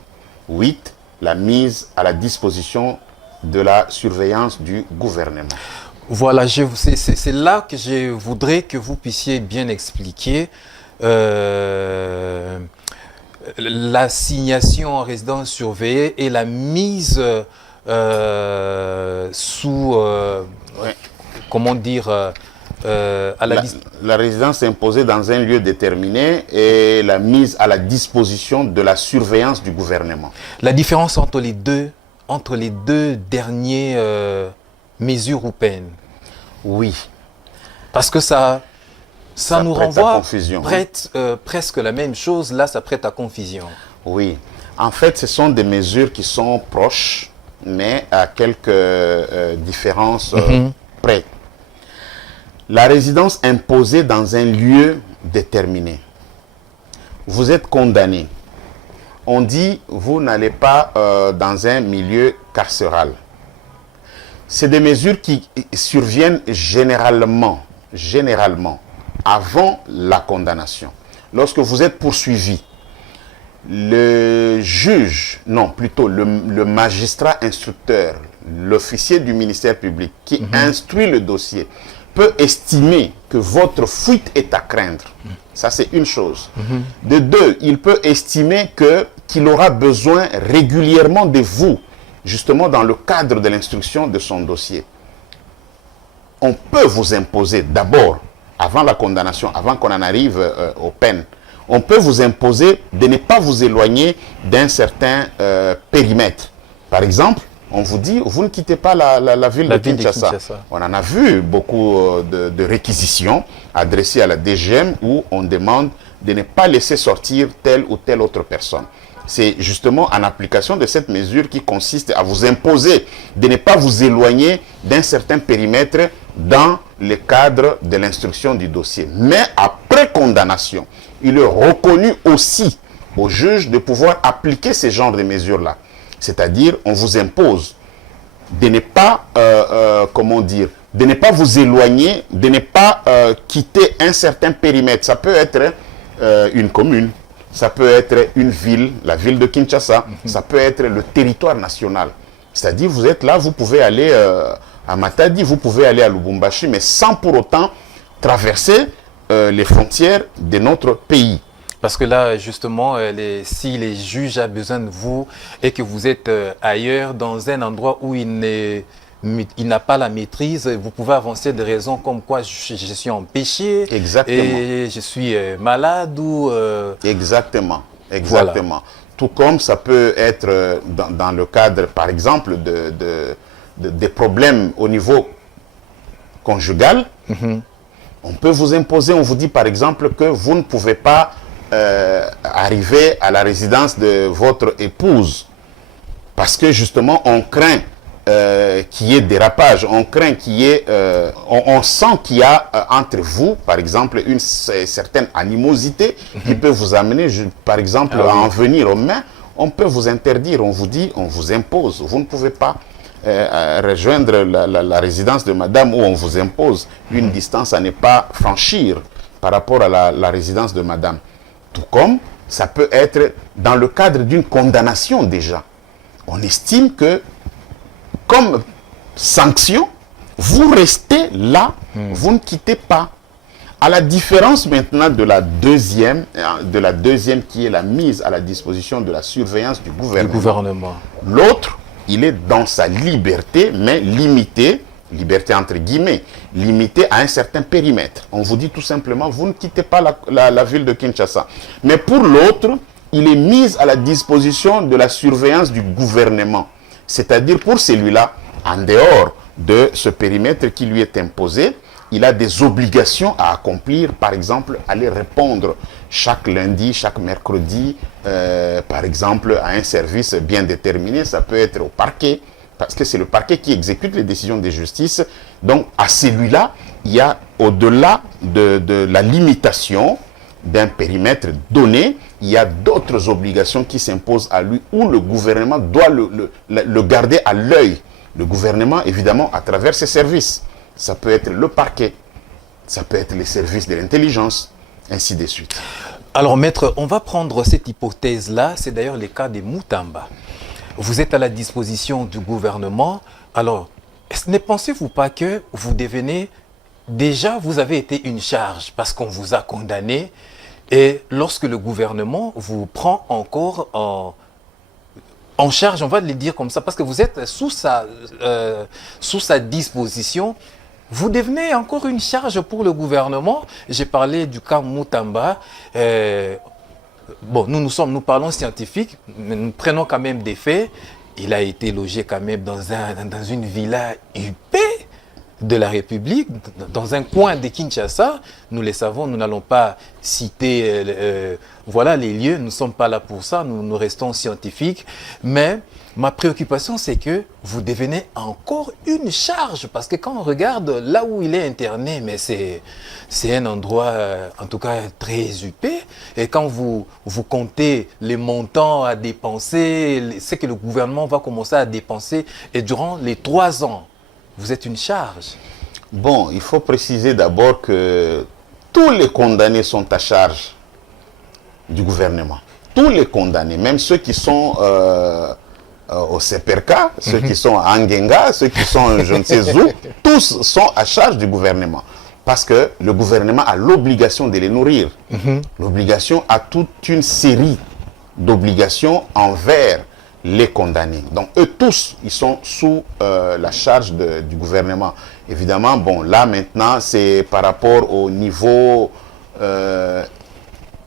8. La mise à la disposition de la surveillance du gouvernement. Voilà, c'est là que je voudrais que vous puissiez bien expliquer l'assignation en résidence surveillée et la mise sous, comment dire, à la résidence imposée dans un lieu déterminé et la mise à la disposition de la surveillance du gouvernement. La différence entre les deux dernières mesures ou peines. Oui. Parce que ça nous renvoie presque la même chose. Là, ça prête à confusion. Oui. En fait, ce sont des mesures qui sont proches, mais à quelques différences près. La résidence imposée dans un lieu déterminé. Vous êtes condamné. On dit, vous n'allez pas dans un milieu carcéral. C'est des mesures qui surviennent généralement, avant la condamnation. Lorsque vous êtes poursuivi, le juge, non, plutôt le magistrat instructeur, l'officier du ministère public qui instruit le dossier, peut estimer que votre fuite est à craindre. Ça, c'est une chose. De deux, il peut estimer qu'il aura besoin régulièrement de vous, justement dans le cadre de l'instruction de son dossier. On peut vous imposer d'abord, avant la condamnation, avant qu'on en arrive aux peines, on peut vous imposer de ne pas vous éloigner d'un certain périmètre. Par exemple, on vous dit, vous ne quittez pas la ville de Kinshasa. On en a vu beaucoup de réquisitions adressées à la DGM où on demande de ne pas laisser sortir telle ou telle autre personne. C'est justement en application de cette mesure qui consiste à vous imposer de ne pas vous éloigner d'un certain périmètre dans le cadre de l'instruction du dossier. Mais après condamnation, il est reconnu aussi au juge de pouvoir appliquer ce genre de mesures-là. C'est-à-dire, on vous impose de ne pas, de ne pas vous éloigner, de ne pas quitter un certain périmètre. Ça peut être une commune, ça peut être une ville, la ville de Kinshasa, ça peut être le territoire national. C'est-à-dire, vous êtes là, vous pouvez aller à Matadi, vous pouvez aller à Lubumbashi, mais sans pour autant traverser les frontières de notre pays. Parce que là, justement, si les juges ont besoin de vous et que vous êtes ailleurs, dans un endroit où il n'a pas la maîtrise, vous pouvez avancer des raisons comme quoi je suis empêché. Exactement. Et je suis malade ou... Exactement. Voilà. Tout comme ça peut être dans le cadre, par exemple, des problèmes au niveau conjugal. On peut vous imposer, on vous dit par exemple que vous ne pouvez pas arriver à la résidence de votre épouse parce que justement on craint qu'il y ait dérapage, on craint qu'il y ait, on sent qu'il y a entre vous par exemple une certaine animosité qui peut vous amener par exemple à en venir aux mains. On peut vous interdire, on vous dit, on vous impose, vous ne pouvez pas rejoindre la résidence de madame où on vous impose une distance à ne pas franchir par rapport à la résidence de madame. Tout comme ça peut être dans le cadre d'une condamnation déjà. On estime que comme sanction, vous restez là, vous ne quittez pas. À la différence maintenant de la deuxième qui est la mise à la disposition de la surveillance du gouvernement. L'autre, il est dans sa liberté, mais limité, liberté entre guillemets, limitée à un certain périmètre. On vous dit tout simplement, vous ne quittez pas la ville de Kinshasa. Mais pour l'autre, il est mis à la disposition de la surveillance du gouvernement. C'est-à-dire pour celui-là, en dehors de ce périmètre qui lui est imposé, il a des obligations à accomplir, par exemple, aller répondre chaque lundi, chaque mercredi, par exemple, à un service bien déterminé. Ça peut être au parquet, parce que c'est le parquet qui exécute les décisions de justice. Donc, à celui-là, il y a, au-delà de la limitation d'un périmètre donné, il y a d'autres obligations qui s'imposent à lui, où le gouvernement doit le garder à l'œil. Le gouvernement, évidemment, à travers ses services. Ça peut être le parquet, ça peut être les services de l'intelligence, ainsi de suite. Alors, maître, on va prendre cette hypothèse-là. C'est d'ailleurs le cas des Moutamba. Vous êtes à la disposition du gouvernement. Alors, ne pensez-vous pas que vous devenez... Déjà, vous avez été une charge parce qu'on vous a condamné. Et lorsque le gouvernement vous prend encore en charge, on va le dire comme ça, parce que vous êtes sous sa disposition, vous devenez encore une charge pour le gouvernement. J'ai parlé du cas Moutamba. Bon, nous parlons scientifique, mais nous prenons quand même des faits. Il a été logé quand même dans une villa huppée de la République, dans un coin de Kinshasa. Nous le savons, nous n'allons pas citer voilà les lieux, nous ne sommes pas là pour ça, nous restons scientifiques. Mais ma préoccupation, c'est que vous devenez encore une charge, parce que quand on regarde là où il est interné, mais c'est un endroit, en tout cas, très huppé. Et quand vous comptez les montants à dépenser, c'est que le gouvernement va commencer à dépenser, et durant les 3 ans, vous êtes une charge. Bon, il faut préciser d'abord que tous les condamnés sont à charge du gouvernement. Tous les condamnés, même ceux qui sont au CPRK, ceux qui sont à Angenga, ceux qui sont je ne sais où, tous sont à charge du gouvernement. Parce que le gouvernement a l'obligation de les nourrir. L'obligation a toute une série d'obligations envers les condamnés. Donc eux tous, ils sont sous la charge du gouvernement. Évidemment, bon, là maintenant, c'est par rapport au niveau...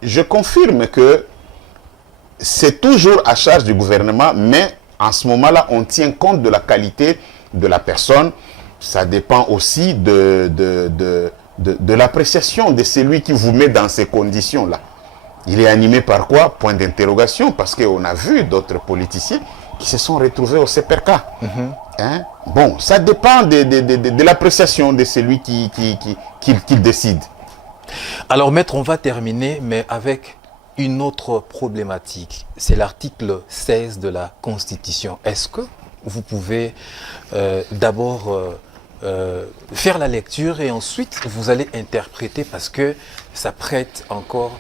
je confirme que c'est toujours à charge du gouvernement, mais en ce moment-là, on tient compte de la qualité de la personne. Ça dépend aussi de l'appréciation de celui qui vous met dans ces conditions-là. Il est animé par quoi? Point d'interrogation, parce qu'on a vu d'autres politiciens qui se sont retrouvés au CPRK. Hein? Bon, ça dépend de l'appréciation de celui qui décide. Alors, maître, on va terminer, mais avec une autre problématique. C'est l'article 16 de la Constitution. Est-ce que vous pouvez d'abord faire la lecture et ensuite vous allez interpréter, parce que ça prête encore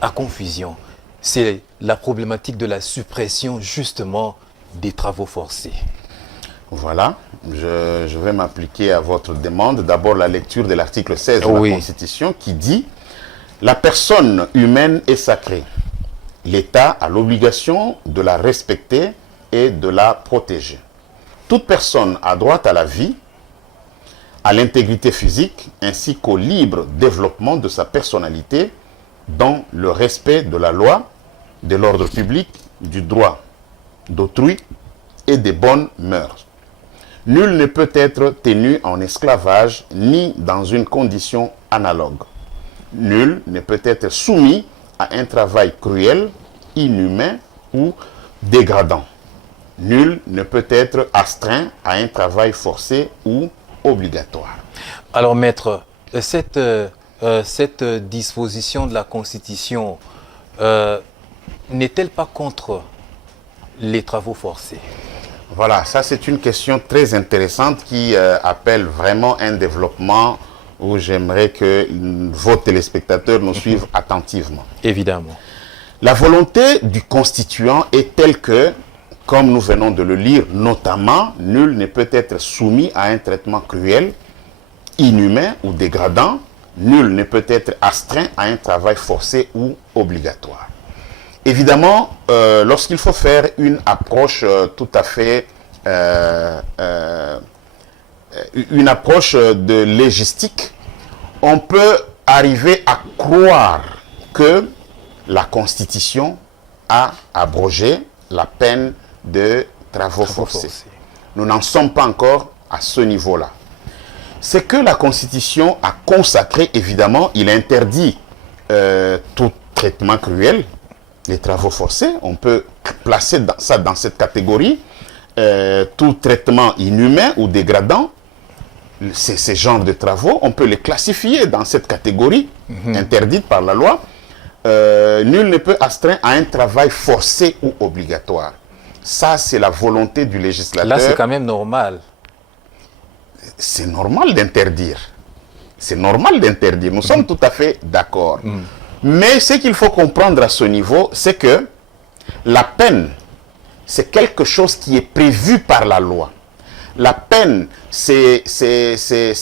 à confusion. C'est la problématique de la suppression justement des travaux forcés. Voilà, je vais m'appliquer à votre demande. D'abord la lecture de l'article 16 de la Constitution qui dit « La personne humaine est sacrée. L'État a l'obligation de la respecter et de la protéger. Toute personne a droit à la vie, à l'intégrité physique ainsi qu'au libre développement de sa personnalité dans le respect de la loi, de l'ordre public, du droit d'autrui et des bonnes mœurs. Nul ne peut être tenu en esclavage ni dans une condition analogue. Nul ne peut être soumis à un travail cruel, inhumain ou dégradant. Nul ne peut être astreint à un travail forcé ou obligatoire. » Alors, maître, cette disposition de la Constitution n'est-elle pas contre les travaux forcés? Voilà, ça c'est une question très intéressante qui appelle vraiment un développement où j'aimerais que vos téléspectateurs nous suivent attentivement. Évidemment. La volonté du constituant est telle que, comme nous venons de le lire, notamment, nul ne peut être soumis à un traitement cruel, inhumain ou dégradant. Nul ne peut être astreint à un travail forcé ou obligatoire. Évidemment, lorsqu'il faut faire une approche tout à fait, une approche de légistique, on peut arriver à croire que la Constitution a abrogé la peine de travaux forcés. Nous n'en sommes pas encore à ce niveau-là. C'est que la Constitution a consacré, évidemment, il interdit tout traitement cruel, les travaux forcés, on peut placer ça dans cette catégorie, tout traitement inhumain ou dégradant, ces genres de travaux, on peut les classifier dans cette catégorie interdite par la loi. Nul ne peut astreindre à un travail forcé ou obligatoire. Ça, c'est la volonté du législateur. Là, c'est quand même normal. C'est normal d'interdire. C'est normal d'interdire. Nous sommes tout à fait d'accord. Mais ce qu'il faut comprendre à ce niveau, c'est que la peine, c'est quelque chose qui est prévu par la loi. La peine, c'est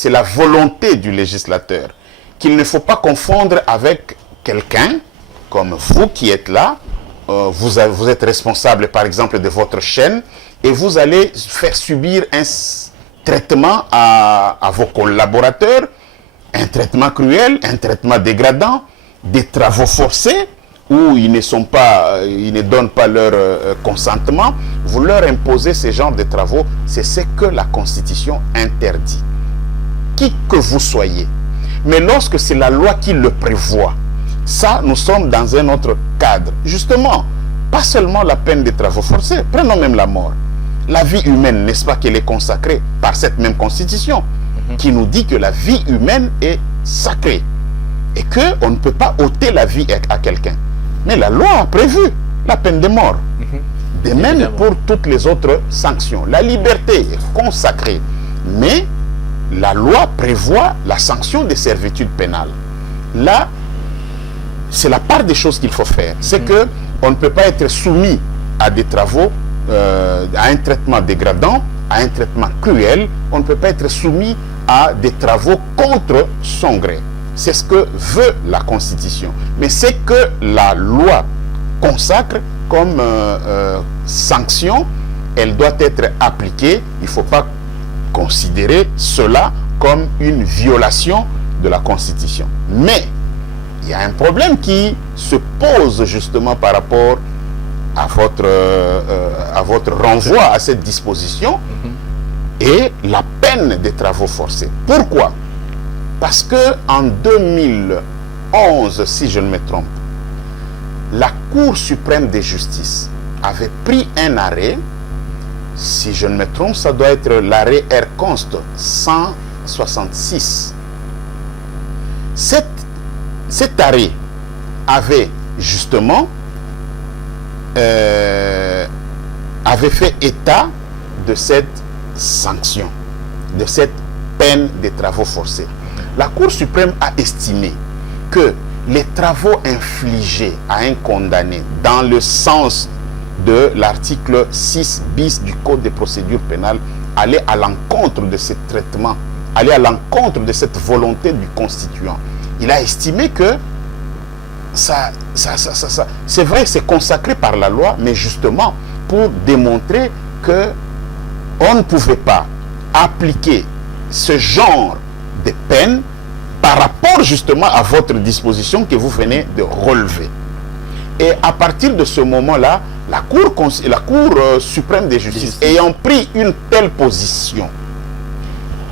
la volonté du législateur, qu'il ne faut pas confondre avec quelqu'un, comme vous qui êtes là, vous êtes responsable par exemple de votre chaîne, et vous allez faire subir un traitement à vos collaborateurs, un traitement cruel, un traitement dégradant, des travaux forcés, où ils ne donnent pas leur consentement, vous leur imposez ce genre de travaux, c'est ce que la Constitution interdit. Qui que vous soyez. Mais lorsque c'est la loi qui le prévoit, ça, nous sommes dans un autre cadre. Justement, pas seulement la peine des travaux forcés, prenons même la mort. La vie humaine, n'est-ce pas qu'elle est consacrée par cette même Constitution, qui nous dit que la vie humaine est sacrée et qu'on ne peut pas ôter la vie à quelqu'un. Mais la loi a prévu la peine de mort. De même pour toutes les autres sanctions. La liberté est consacrée. Mais la loi prévoit la sanction des servitudes pénales. Là, c'est la part des choses qu'il faut faire. C'est que on ne peut pas être soumis à des travaux, à un traitement dégradant, à un traitement cruel. On ne peut pas être soumis à des travaux contre son gré. C'est ce que veut la Constitution. Mais c'est que la loi consacre comme sanction, elle doit être appliquée. Il ne faut pas considérer cela comme une violation de la Constitution. Mais il y a un problème qui se pose justement par rapport à votre renvoi à cette disposition et la peine des travaux forcés. Pourquoi ? Parce que en 2011, si je ne me trompe, la Cour suprême de justice avait pris un arrêt, si je ne me trompe, ça doit être l'arrêt Erconst 166. Cet arrêt avait justement avait fait état de cette sanction, de cette peine des travaux forcés. La Cour suprême a estimé que les travaux infligés à un condamné dans le sens de l'article 6 bis du Code des procédures pénales allaient à l'encontre de ce traitement, allaient à l'encontre de cette volonté du constituant. Il a estimé que c'est vrai, c'est consacré par la loi, mais justement pour démontrer que on ne pouvait pas appliquer ce genre de peine par rapport justement à votre disposition que vous venez de relever. Et à partir de ce moment-là, la Cour suprême de justice ayant pris une telle position,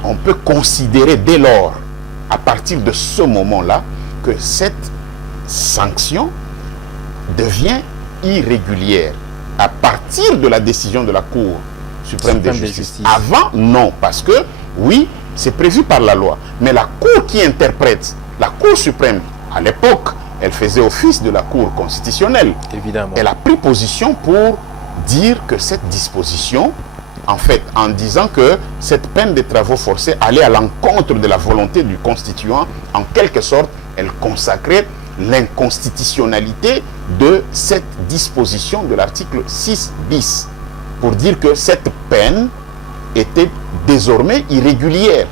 on peut considérer dès lors, à partir de ce moment-là, que cette sanction devient irrégulière à partir de la décision de la Cour suprême de justice. Avant, non, parce que, oui, c'est prévu par la loi. Mais la Cour qui interprète, la Cour suprême, à l'époque, elle faisait office de la Cour constitutionnelle. Évidemment. Elle a pris position pour dire que cette disposition, en fait, en disant que cette peine de travaux forcés allait à l'encontre de la volonté du constituant, en quelque sorte, elle consacrait l'inconstitutionnalité de cette disposition de l'article 6 bis, pour dire que cette peine était désormais irrégulière.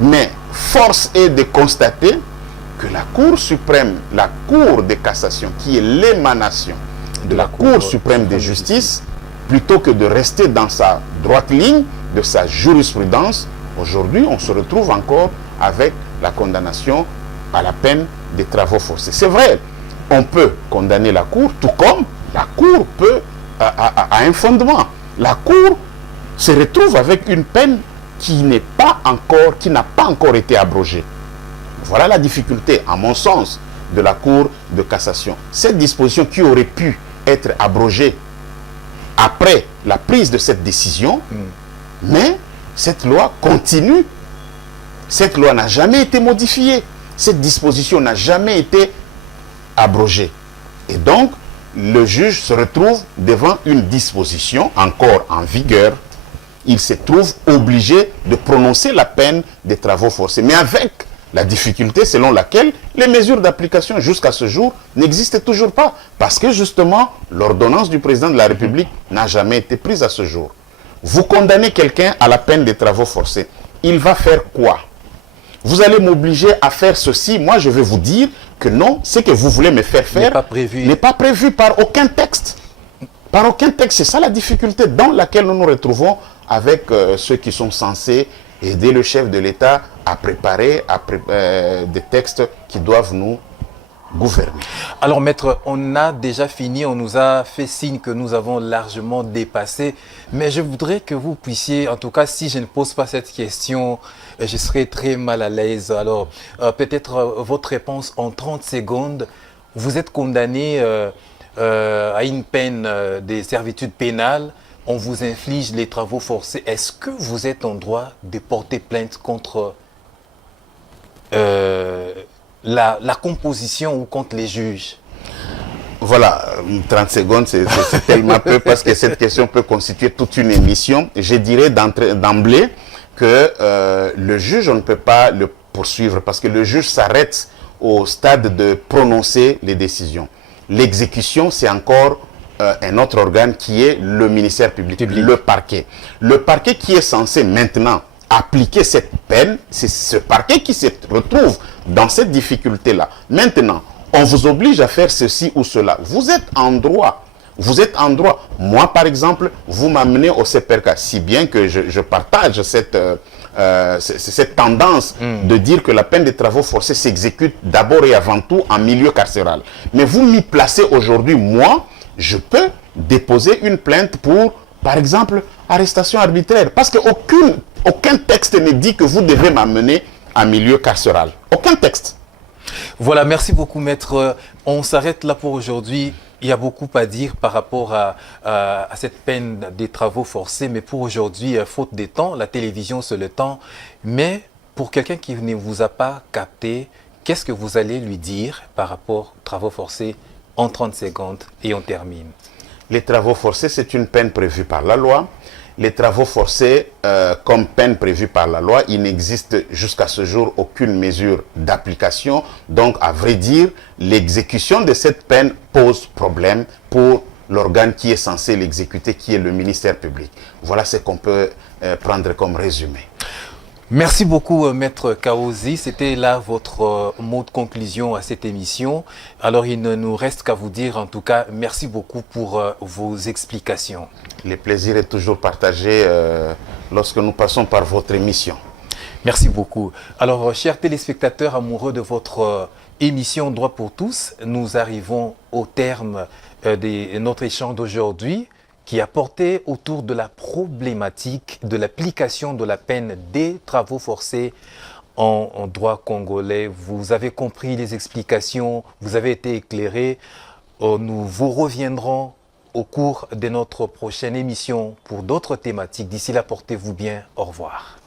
Mais force est de constater que la Cour suprême, la Cour de cassation, qui est l'émanation de la Cour suprême de justice, plutôt que de rester dans sa droite ligne de sa jurisprudence, aujourd'hui on se retrouve encore avec la condamnation à la peine des travaux forcés. C'est vrai, on peut condamner la Cour, tout comme la Cour peut à un fondement. La Cour se retrouve avec une peine qui n'a pas encore été abrogée. Voilà la difficulté, à mon sens, de la Cour de cassation. Cette disposition qui aurait pu être abrogée après la prise de cette décision, mais cette loi continue. Cette loi n'a jamais été modifiée. Cette disposition n'a jamais été abrogée. Et donc, le juge se retrouve devant une disposition encore en vigueur. Il se trouve obligé de prononcer la peine des travaux forcés. Mais avec La difficulté selon laquelle les mesures d'application jusqu'à ce jour n'existent toujours pas. Parce que justement, l'ordonnance du président de la République n'a jamais été prise à ce jour. Vous condamnez quelqu'un à la peine des travaux forcés. Il va faire quoi? Vous allez m'obliger à faire ceci. Moi, je vais vous dire que non, ce que vous voulez me faire faire n'est pas prévu par aucun texte. Par aucun texte. C'est ça la difficulté dans laquelle nous nous retrouvons avec ceux qui sont censés aider le chef de l'État à préparer des textes qui doivent nous gouverner. Alors maître, on a déjà fini, on nous a fait signe que nous avons largement dépassé, mais je voudrais que vous puissiez, en tout cas si je ne pose pas cette question, je serai très mal à l'aise. Alors peut-être votre réponse en 30 secondes. Vous êtes condamné à une peine des servitudes pénales, on vous inflige les travaux forcés. Est-ce que vous êtes en droit de porter plainte contre la composition ou contre les juges? Voilà, 30 secondes, c'est tellement peu parce que cette question peut constituer toute une émission. Je dirais d'emblée que le juge, on ne peut pas le poursuivre parce que le juge s'arrête au stade de prononcer les décisions. L'exécution, c'est encore un autre organe qui est le ministère public, le parquet. Le parquet qui est censé maintenant appliquer cette peine, c'est ce parquet qui se retrouve dans cette difficulté-là. Maintenant, on vous oblige à faire ceci ou cela. Vous êtes en droit. Vous êtes en droit. Moi, par exemple, vous m'amenez au CPRK, si bien que je partage cette tendance de dire que la peine de travaux forcés s'exécute d'abord et avant tout en milieu carcéral. Mais vous m'y placez aujourd'hui, moi, je peux déposer une plainte pour, par exemple, arrestation arbitraire. Parce qu'aucun texte ne dit que vous devez m'amener en milieu carcéral. Aucun texte. Voilà, merci beaucoup maître. On s'arrête là pour aujourd'hui. Il y a beaucoup à dire par rapport à cette peine des travaux forcés, mais pour aujourd'hui, faute de temps, la télévision c'est le temps. Mais pour quelqu'un qui ne vous a pas capté, qu'est-ce que vous allez lui dire par rapport aux travaux forcés en 30 secondes et on termine? Les travaux forcés, c'est une peine prévue par la loi. Les travaux forcés, comme peine prévue par la loi, il n'existe jusqu'à ce jour aucune mesure d'application. Donc, à vrai dire, l'exécution de cette peine pose problème pour l'organe qui est censé l'exécuter, qui est le ministère public. Voilà ce qu'on peut prendre comme résumé. Merci beaucoup, Maître Kaozi. C'était là votre mot de conclusion à cette émission. Alors, il ne nous reste qu'à vous dire, en tout cas, merci beaucoup pour vos explications. Le plaisir est toujours partagé lorsque nous passons par votre émission. Merci beaucoup. Alors, chers téléspectateurs amoureux de votre émission Droit pour tous, nous arrivons au terme de notre échange d'aujourd'hui, qui a porté autour de la problématique de l'application de la peine des travaux forcés en droit congolais. Vous avez compris les explications, vous avez été éclairés. Nous vous reviendrons au cours de notre prochaine émission pour d'autres thématiques. D'ici là, portez-vous bien. Au revoir.